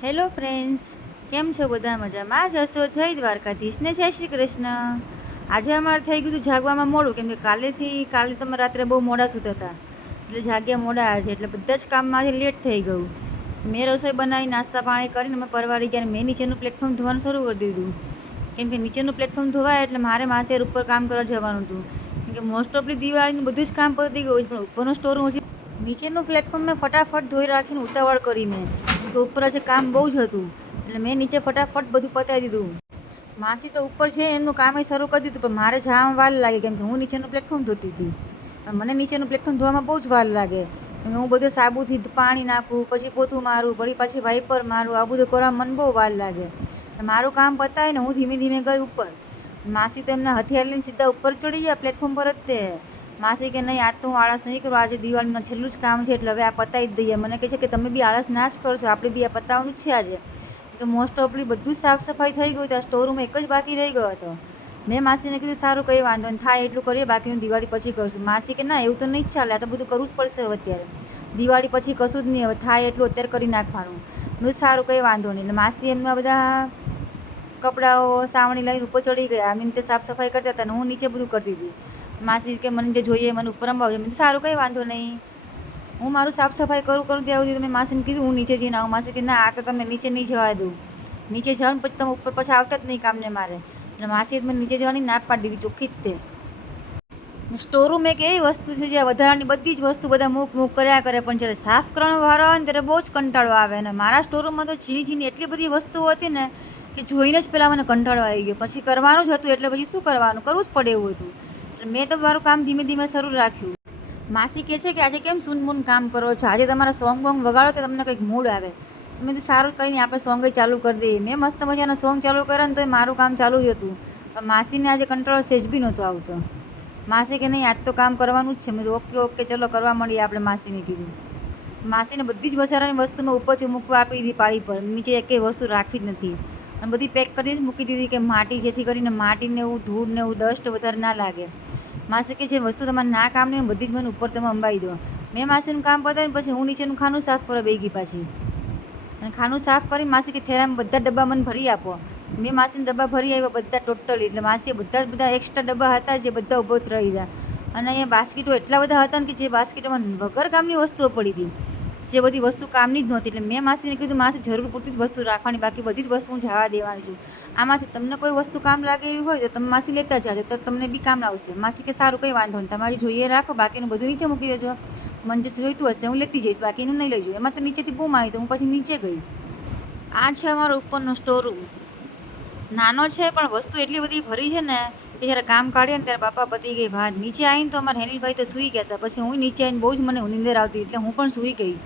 Hello friends, કેમ છો? બધા મજામાં જ હશો? જય દ્વારકાધીશ ને જય શ્રી કૃષ્ણ. આજે અમારે થઈ ગયું હતું જાગવામાં મોડું, કેમ કે કાલે તમે રાત્રે બહુ મોડા સૂતા હતા, એટલે જાગ્યા મોડા આજે, એટલે બધા જ કામમાંથી લેટ થઈ ગયું. મેં રસોઈ બનાવી, નાસ્તા પાણી કરીને અમે પરવારી ગયા. મેં નીચેનું પ્લેટફોર્મ ધોવાનું શરૂ કરી દીધું, કેમ કે નીચેનું પ્લેટફોર્મ ધોવાય એટલે મારે માસેર ઉપર કામ કરવા જવાનું હતું, કેમ કે મોસ્ટ ઓફલી દિવાળીનું બધું જ કામ પતી ગયું છે, પણ ઉપરનો સ્ટોર હજી નીચેનું પ્લેટફોર્મ મેં ફટાફટ ધોઈ રાખીને ઉતાવળ કરી. મેં કે ઉપર આજે કામ બહુ જ હતું, એટલે મેં નીચે ફટાફટ બધું પતાવી દીધું. માસી તો ઉપર છે, એમનું કામ શરૂ કરી દીધું, પણ મારે જવામાં વાર લાગે, કેમ કે હું નીચેનું પ્લેટફોર્મ ધોતી હતી. મને નીચેનું પ્લેટફોર્મ ધોવામાં બહુ જ વાર લાગે, કેમ કે હું બધે સાબુથી પાણી નાખું, પછી પોતું મારું, વળી પાછી વાઇપર મારું, આ બધું કરવામાં મને બહુ વાર લાગે. મારું કામ પતાવીને હું ધીમે ધીમે ગઈ ઉપર. માસી તો એમના હથિયાર લઈને સીધા ઉપર ચડી ગયા પ્લેટફોર્મ પર જ. તે માસી કે નહીં, આજ તો હું આળસ નહીં કરું, આજે દિવાળીનું છેલ્લું જ કામ છે, એટલે હવે આ પતાવી જ દઈએ. મને કહે છે કે તમે બી આળસ ના જ કરશો, આપણે બી આ પતાવવાનું જ છે આજે. તો મોસ્ટ ઓફલી બધું જ સાફ સફાઈ થઈ ગયું, ત્યાં સ્ટોરમાં એક જ બાકી રહી ગયો હતો. મેં માસીને કીધું સારું, કંઈ વાંધો નહીં, થાય એટલું કરીએ, બાકીનું દિવાળી પછી કરશું. માસી કે ના, એવું તો નહીં જ ચાલે, આ તો બધું કરવું જ પડશે હવે અત્યારે, દિવાળી પછી કશું જ નહીં, હવે થાય એટલું અત્યારે કરી નાખવાનું. મેં સારું, કંઈ વાંધો નહીં. એટલે માસી એમના બધા કપડાઓ સાવણી લઈને ઉપર ચડી ગયા. અમે તે સાફ સફાઈ કરતા હતા ને હું નીચે બધું કરતી હતી. માસી કે મને જે જોઈએ મને ઉપર અંબાવજો. મેં સારું, કંઈ વાંધો નહીં, હું મારું સાફ સફાઈ કરું ત્યાં સુધી તમે માસીને કીધું હું નીચે જઈને આવું. માસી કે ના, આ તો તમને નીચે નહીં જવા દઉં, નીચે જાઓ ને પછી તમે ઉપર પછી આવતા જ નહીં કામને મારે. એટલે માસીએ મને નીચે જવાની ના પાડી દીધી ચોખ્ખી જ. તે સ્ટોરરૂમ એક એવી વસ્તુ છે જ્યાં વધારાની બધી જ વસ્તુ બધા મૂક કર્યા કરે, પણ જ્યારે સાફ કરવાનો વારો આવે ને ત્યારે બહુ જ કંટાળો આવે. અને મારા સ્ટોરરૂમમાં તો ઝીણી એટલી બધી વસ્તુઓ હતી ને કે જોઈને જ પહેલાં મને કંટાળો આવી ગયો. પછી કરવાનું જ હતું, એટલે પછી શું કરવાનું, કરવું જ પડે એવું હતું. એટલે મેં તો મારું કામ ધીમે ધીમે શરૂ રાખ્યું. માસી કહે છે કે આજે કેમ સૂનમૂન કામ કરો છો, આજે તમારા સોંગ બોંગ વગાડો તો તમને કંઈક મૂડ આવે. મેં તો સારું, કંઈ નહીં, આપણે સોંગ ચાલુ કરી દઈએ. મેં મસ્ત મજાના સોંગ ચાલુ કર્યા ને તો મારું કામ ચાલુ જ હતું, પણ માસીને આજે કંટ્રોલ સેજ બી નહોતો આવતો. માસી કે નહીં, આજ તો કામ કરવાનું જ છે. મેં ઓકે ઓકે ચલો કરવા મળીએ આપણે. માસીને કીધું. માસીને બધી જ વધારાની વસ્તુ મેં ઉપરથી મૂકવા આપી દીધી પાળી પર, નીચે એકેય વસ્તુ રાખવી જ નથી, અને બધી પેક કરીને જ મૂકી દીધી કે માટી, જેથી કરીને માટીને એવું ધૂળ ને એવું ડસ્ટ વધારે ના લાગે. માસી કે જે વસ્તુ તમારે ના કામ નહીં બધી જ મને ઉપર તમે અંબાવી દો. મેં માસીનું કામ પતાવીને પછી હું નીચેનું ખાનું સાફ કરવા બેસી ગઈ પાછી. અને ખાનું સાફ કરી માસી કે થેરામાં બધા ડબ્બા મને ભરી આપો. મેં માસીને ડબ્બા ભરી આવ્યા બધા ટોટલી. એટલે માસીએ બધા એક્સ્ટ્રા ડબ્બા હતા જે બધા ઊભો જ રહી ગયા. અને અહીંયા બાસ્કેટો એટલા બધા હતા ને કે જે બાસ્કેટોમાં વગર કામની વસ્તુઓ પડી હતી, જે બધી વસ્તુ કામની જ નહોતી. એટલે મેં માસીને કીધું માસી જરૂર પૂરતી જ વસ્તુ રાખવાની, બાકી બધી જ વસ્તુ હું જવા દેવાની છું. આમાંથી તમને કોઈ વસ્તુ કામ લાગે એવી હોય તો તમે માસી લેતા જાજો, તો તમને બી કામ આવશે. માસી કે સારું, કંઈ વાંધો નહીં, તમારી જોઈએ રાખો, બાકીનું બધું નીચે મૂકી દેજો, મને જે જોઈતું હશે હું લેતી જઈશ, બાકીનું નહીં લઈ જવું. એમાં તો નીચેથી બૂમ આવી તો હું પછી નીચે ગઈ. આ છે અમારો ઉપરનો સ્ટોરરૂમ. નાનો છે પણ વસ્તુ એટલી બધી ભરી છે ને કે જ્યારે કામ કાઢીએ ને ત્યારે બાપા પતી ગઈ વાત. નીચે આવીને તો અમારા હેનિલભાઈ તો સૂઈ ગયા હતા. પછી હું નીચે આવીને બહુ જ મને નીંદર આવતી, એટલે હું પણ સૂઈ ગઈ,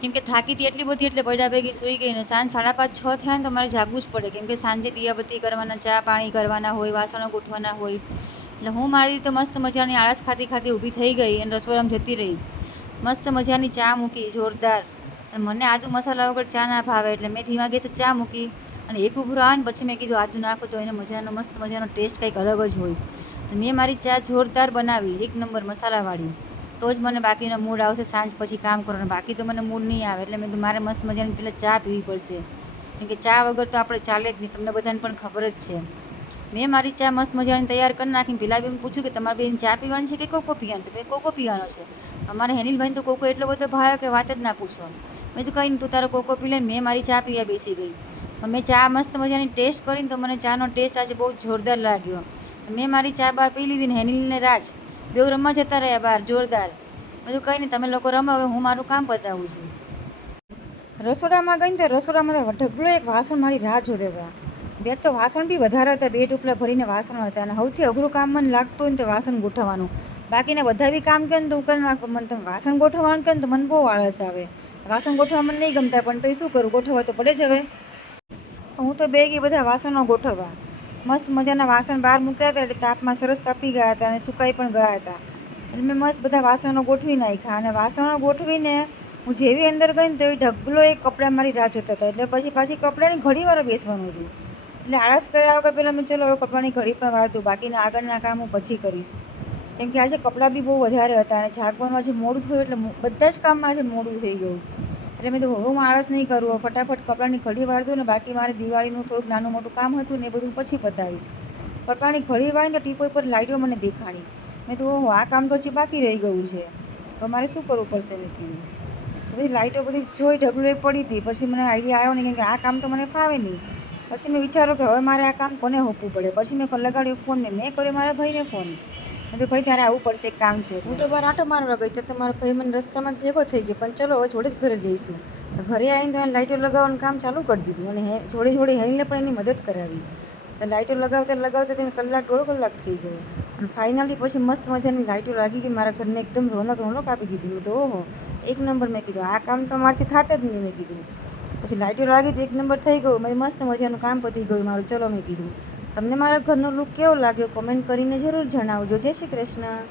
કેમ કે થાકી હતી એટલી બધી, એટલે પડ્યા ભેગી સૂઈ ગઈ. ને સાંજ 5:30-6 થયા ને તો મારે જાગવું જ પડે, કેમ કે સાંજે દિયાબત્તી કરવાના, ચા પાણી કરવાના હોય, વાસણો ગોઠવાના હોય. એટલે હું મારી તો મસ્ત મજાની આળસ ખાતી ઊભી થઈ ગઈ અને રસોડામાં જતી રહી. મસ્ત મજાની ચા મૂકી જોરદાર, અને મને આદુ મસાલા વગર ચા ના ભાવે, એટલે મેં ધીમા ગેસે ચા મૂકી અને એક ઉભરો આવે ને પછી મેં કીધું આદુ નાખો તો એને મસ્ત મજાનો ટેસ્ટ કંઈક અલગ જ હોય. મેં મારી ચા જોરદાર બનાવી, એક નંબર મસાલાવાળી, તો જ મને બાકીનો મૂડ આવશે સાંજ પછી કામ કરવાનો, બાકી તો મને મૂડ નહીં આવે. એટલે મેં મારે મસ્ત મજાની પહેલાં ચા પીવી પડશે, કેમ કે ચા વગર તો આપણે ચાલે જ નહીં, તમને બધાને પણ ખબર જ છે. મેં મારી ચા મસ્ત મજાની તૈયાર કરી નાખીને પેલા બેન પૂછ્યું કે તમારે બેન ચા પીવાની છે કે કોકો પીવાનો? તો ભાઈ કોકો પીવાનો છે. અમારે હેનિલભાઈને તો કોકો એટલો બધો ભાવે કે વાત જ ના પૂછો. મેં તો કંઈ નહીં, તું તારો કોકો પી લઈને મેં મારી ચા પીવા બેસી ગઈ. મેં ચા મસ્ત મજાની ટેસ્ટ કરીને તો મને ચાનો ટેસ્ટ આજે બહુ જોરદાર લાગ્યો. મેં મારી ચા બહાર પી લીધી ને હેનિલને રાજ બેઉ રમવા જતા રહ્યા બહાર જોરદાર. બધું કંઈ નહીં, તમે લોકો રમો, હવે હું મારું કામ પતાવું છું. રસોડામાં ગઈ ને તો રસોડામાં ઢગલો એક વાસણ મારી રાહ જોતા હતા. બે તો વાસણ બી વધારે હતા, 2 ટુકડા ભરીને વાસણ હતા. અને સૌથી અઘરું કામ મને લાગતું હોય ને તો વાસણ ગોઠવવાનું. બાકીના બધા બી કામ કહે ને તો હું કરી નાખું, મને તમે વાસણ ગોઠવવાનું કહે ને તો મને બહુ આળસ આવે. વાસણ ગોઠવવા મને નહીં ગમતા, પણ તો એ શું કરું, ગોઠવવા તો પડે જ. હવે હું તો બે ગઈ બધા વાસણો ગોઠવવા. મસ્ત મજાના વાસણ બહાર મૂક્યા હતા, એટલે તાપમાં સરસ તપી ગયા હતા અને સુકાઈ પણ ગયા હતા. એટલે મેં મસ્ત બધા વાસણો ગોઠવી નાખ્યા. અને વાસણો ગોઠવીને હું જેવી અંદર ગઈ ને તો એવી ઢગલો એક કપડાં મારી રાહ જોતા હતા. એટલે પછી પાછી કપડાંની ઘડીવાર બેસવાનું હતું. એટલે આળસ કર્યા વગર પહેલાં મેં ચલો હવે કપડાંની ઘડી પણ વાર દઉં, બાકીના આગળના કામ હું પછી કરીશ. કેમ કે આજે કપડાં બી બહુ વધારે હતા અને જાગવાનું આજે મોડું થયું, એટલે બધા જ કામમાં આજે મોડું થઈ ગયું. એટલે મેં તો હું આળસ નહીં કરું, ફટાફટ કપડાની ઘડી વાળી દઉં ને બાકી મારે દિવાળીનું થોડુંક નાનું મોટું કામ હતું ને એ બધું પછી પતાવીશ. કપડાની ઘડી વાળીને તો ટીપોઈ પર લાઈટો મને દેખાણી. મેં તો ઓહો આ કામ તો હજી બાકી રહી ગયું છે, તો મારે શું કરવું પડશે મેં કીધું. તો બધી લાઈટો બધી જોઈ ઢગલોઈ પડી હતી. પછી મને આઈડિયા આવ્યો નહીં, કેમ કે આ કામ તો મને ફાવે નહીં. પછી મેં વિચાર્યું કે હવે મારે આ કામ કોને હોપવું પડે. પછી મેં લગાડ્યો ફોન ને મેં કર્યો મારા ભાઈને ફોન. મેં તો ભાઈ તારે આવવું પડશે, એક કામ છે. હું તો બહાર આટો મારવા ગઈ તો મારો ભાઈ મને રસ્તામાં ભેગો થઈ ગયો, પણ ચલો હવે જોડે જ ઘરે જઈશું. ઘરે આવીને તો એને લાઈટો લગાવવાનું કામ ચાલુ કરી દીધું અને જોડે જોડે હેરીને પણ એની મદદ કરાવી. તો લાઈટો લગાવતા તેને કલાક દોઢ કલાક થઈ ગયો અને ફાઇનલી પછી મસ્ત મજાની લાઈટો લાગી ગઈ. મારા ઘરને એકદમ રોનક આપી દીધી. મેં તો ઓહો એક નંબર. મેં કીધું આ કામ તો મારાથી થાત જ નહીં. મેં કીધું પછી લાઈટો લાગી તો એક નંબર થઈ ગયું. મારી મસ્ત મજાનું કામ પતી ગયું મારું. ચલો મેં કીધું તમને મારા ઘરનો લુક કેવો લાગ્યો કોમેન્ટ કરીને જરૂર જણાવજો. જય શ્રી કૃષ્ણ.